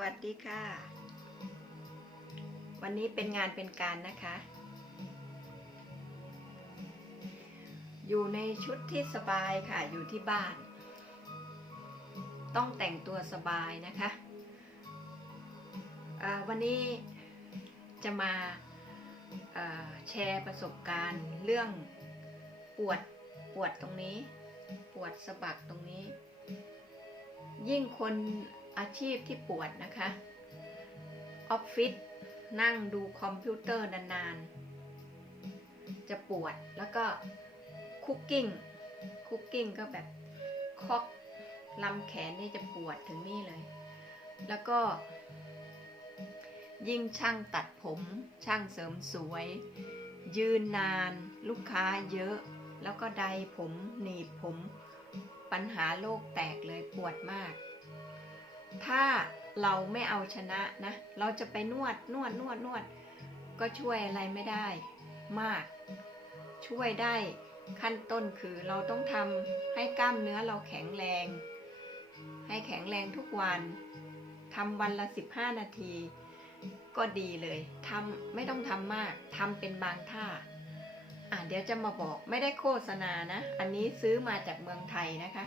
วัสดีค่ะ วันนี้เป็นงานเป็นการนะคะ อยู่ในชุดที่สบายค่ะ อยู่ที่บ้าน ต้องแต่งตัวสบายนะคะวันนี้จะมาอ่าแชร์ประสบการณ์เรื่องปวดปวดตรงนี้ ปวดสะบักตรงนี้ ยิ่งคน อาชีพที่ปวดนะคะ ออฟฟิศนั่งดูคอมพิวเตอร์นานๆ จะปวดแล้วก็คุกกิ้งคุกกิ้งก็แบบคอกลำแขนนี่จะปวดถึงนี่เลย แล้วก็ ยิ่งช่างตัดผมช่างเสริมสวย ยืนนาน ลูกค้าเยอะ แล้วก็ไดผมหนีบผม ปัญหาโลกแตกเลยปวดมาก ถ้าเราไม่เอาชนะนะ เราจะไปนวดนวดนวดนวด ก็ช่วยอะไรไม่ได้มาก ช่วยได้ขั้นต้นคือเราต้องทำให้กล้ามเนื้อเราแข็งแรง ให้แข็งแรงทุกวันทำวันละ 15 นาที ก็ดีเลยทำไม่ต้องทำมากทำเป็นบางท่าอะเดี๋ยวจะมาบอกไม่ได้โฆษณานะ อันนี้ซื้อมาจากเมืองไทยนะคะ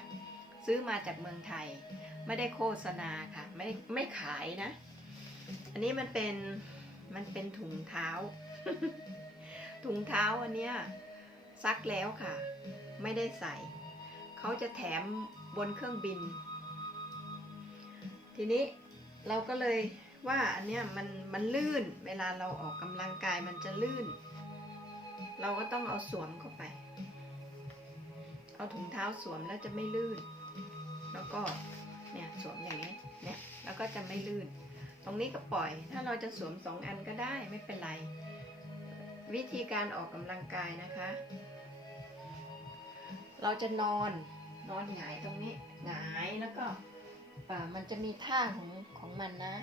ซื้อมาจากเมืองไทย ไม่ได้โฆษณาค่ะ ไม่ไม่ขายนะ อันนี้มันเป็นมันเป็นถุงเท้า ถุงเท้าอันเนี้ยซักแล้วค่ะ ไม่ได้ใส่ เขาจะแถมบนเครื่องบิน ทีนี้เราก็เลยว่าอันเนี้ยมันมันลื่น เวลาเราออกกำลังกายมันจะลื่น เราก็ต้องเอาสวมเข้าไป เอาถุงเท้าสวมแล้วจะไม่ลื่น แล้วก็เนี่ยสวมอย่างนี้เนี่ยแล้วก็จะไม่ลื่น ตรงนี้ก็ปล่อย ถ้าเราจะสวมสองอันก็ได้ไม่เป็นไร วิธีการออกกำลังกายนะคะ เราจะนอนนอนหงายตรงนี้หงายแล้วก็อ่ามันจะมีท่าของของมันนะ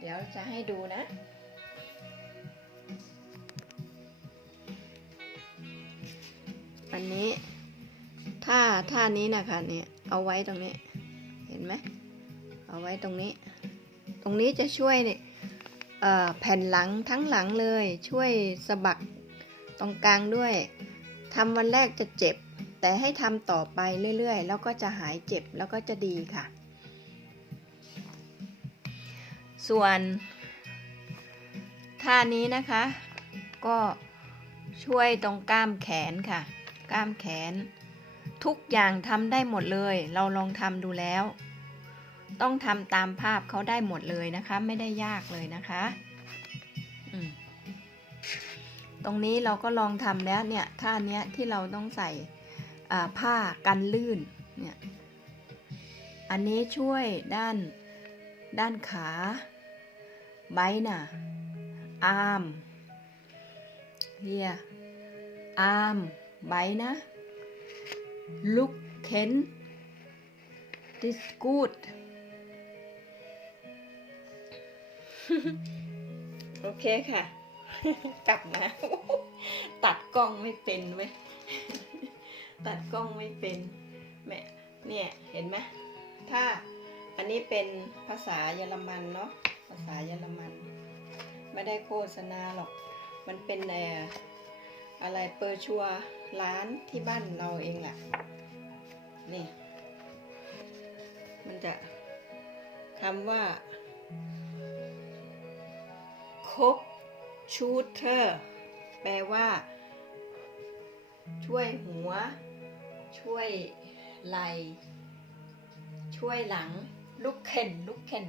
เดี๋ยวจะให้ดูนะอันนี้ท่าท่านี้นะคะเนี่ย เอาไว้ตรงนี้ เห็นไหมเอาไว้ตรงนี้ ตรงนี้จะช่วยเนี่ยแผ่นหลังทั้งหลังเลย ช่วยสะบักตรงกลางด้วยทำวันแรกจะเจ็บ แต่ให้ทำต่อไปเรื่อยๆ แล้วก็จะหายเจ็บแล้วก็จะดีค่ะ ส่วนท่านี้นะคะ ก็ช่วยตรงกล้ามแขนค่ะ กล้ามแขน ทุกอย่างทำได้หมดเลย เราลองทำดูแล้ว ต้องทำตามภาพเขาได้หมดเลยนะคะ ไม่ได้ยากเลยนะคะตรงนี้เราก็ลองทำแล้วเนี่ยท่าเนี้ยที่เราต้องใส่ผ้ากันลื่นเนี่ยอันนี้ช่วยด้านด้านขาไบหน่ะอาร์มเฮียอาร์มไบนะ look can this good โอเคค่ะ กลับมา ตัดกล้องไม่เป็นเว้ย ตัดกล้องไม่เป็น แม่เนี่ยเห็นไหมถ้าอันนี้เป็นภาษาเยอรมันเนาะ ภาษาเยอรมัน ไม่ได้โฆษณาหรอก มันเป็นเอ่ออะไรเปอร์ชัว ร้านที่บ้านเราเองแหละนี่มันจะคำว่าคบชูเทอร์แปลว่า ช่วยหัว ช่วยไหลช่วยหลัง ลุกเข็นลุกเข็น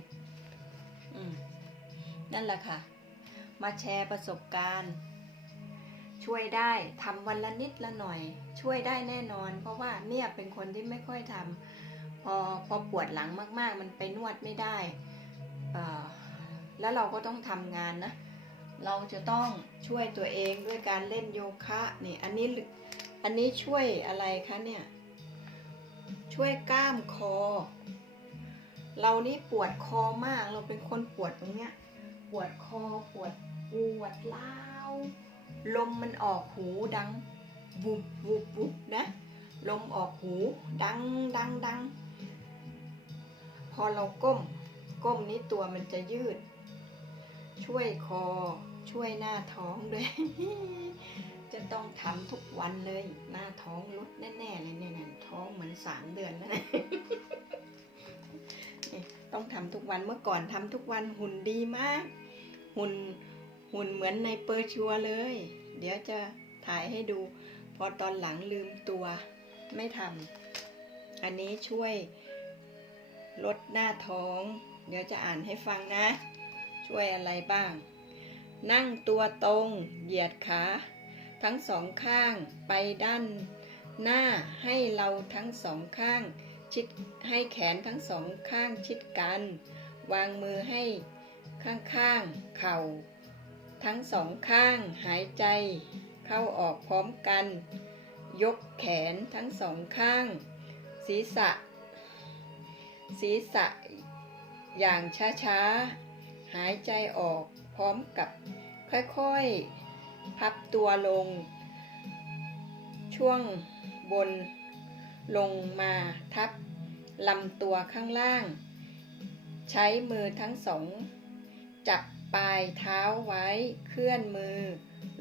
นั่นแหละค่ะ มาแชร์ประสบการณ์ ช่วยได้ทำวันละนิดละหน่อย ช่วยได้แน่นอน เพราะว่าเนี่ยเป็นคนที่ไม่ค่อยทำพอพอปวดหลังมาก ๆ มันไปนวดไม่ได้ แล้วเราก็ต้องทำงานนะ เราจะต้องช่วยตัวเองด้วยการเล่นโยคะนี่อันนี้อันนี้ช่วยอะไรคะเนี่ย ช่วยกล้ามคอ เรานี่ปวดคอมากเราเป็นคนปวดตรงเนี้ยปวดคอปวดปวดเล้า ลมมันออกหูดังวุบวุบวุบนะ ลมออกหูดังดังดัง พอเราก้ม ก้มนี้ตัวมันจะยืด ช่วยคอ ช่วยหน้าท้องด้วย จะต้องทำทุกวันเลย หน้าท้องลดแน่ๆเลยเนี่ยท้องเหมือนสามเดือนแล้วนะต้องทำทุกวันเมื่อก่อนทำทุกวันหุ่นดีมาก หุ่น หุ่นเหมือนในเปอร์ชัวเลย เดี๋ยวจะถ่ายให้ดู พอตอนหลังลืมตัวไม่ทำอันนี้ช่วยลดหน้าท้อง เดี๋ยวจะอ่านให้ฟังนะ ช่วยอะไรบ้าง นั่งตัวตรง เหยียดขา ทั้งสองข้างไปด้าน หน้าให้เราทั้งสองข้าง ชิดให้แขนทั้งสองข้างชิดกัน วางมือให้ข้างๆเข่า ทั้งสองข้างหายใจ เข้าออกพร้อมกัน ยกแขนทั้งสองข้าง ศีรษะ ศีรษะ อย่างช้าๆ หายใจออกพร้อมกับค่อยๆ พับตัวลง ช่วงบนลงมาทับลำตัวข้างล่าง ใช้มือทั้งสอง จับ ปลายเท้าไว้เคลื่อนมือ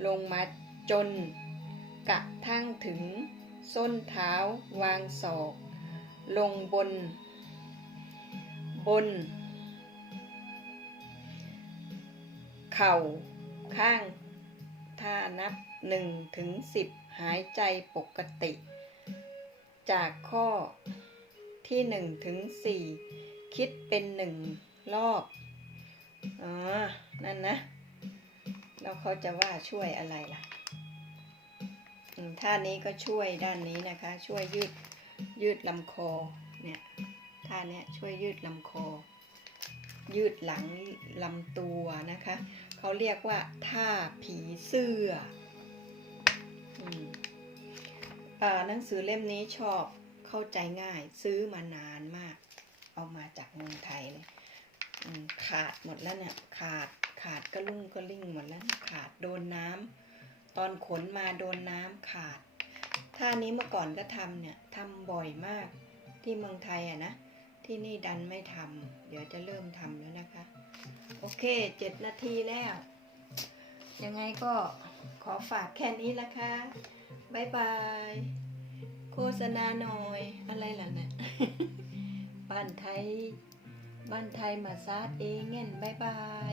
ลงมาจน กระทั่งถึง ส้นเท้าวางศอก ลงบน บน เข่า ข้างถ้านับหนึ่งถึงสิบหายใจปกติ จากข้อที่หนึ่งถึงสี่คิดเป็นหนึ่งรอบ อ๋อ นั่นนะ แล้วเขาจะว่าช่วยอะไรล่ะท่านี้ก็ช่วยด้านนี้นะคะ ช่วยยืดยืดลำคอ เนี่ย ท่านี้ช่วยยืดลำคอ ยืดหลังลำตัวนะคะ เขาเรียกว่าท่าผีเสื้ออ่าหนังสือเล่มนี้ชอบเข้าใจง่ายซื้อมานานมาก เอามาจากเมืองไทยเลย ขาดหมดแล้วเนี่ยขาดขาดก็ลุ่งก็ลิ่งหมดแล้วขาดโดนน้ำตอนขนมาโดนน้ำขาดท่านี้เมื่อก่อนก็ทำเนี่ยทำบ่อยมากที่เมืองไทยอะนะที่นี่ดันไม่ทำเดี๋ยวจะเริ่มทำแล้วนะคะ โอเคเจ็ดนาทีแล้ว ยังไงก็ขอฝากแค่นี้ละคะบายบาย โฆษณาหน่อย อะไรล่ะเนี่ยบ้านไทย บ้านไทยมาซาดเองเงี้ยบายบาย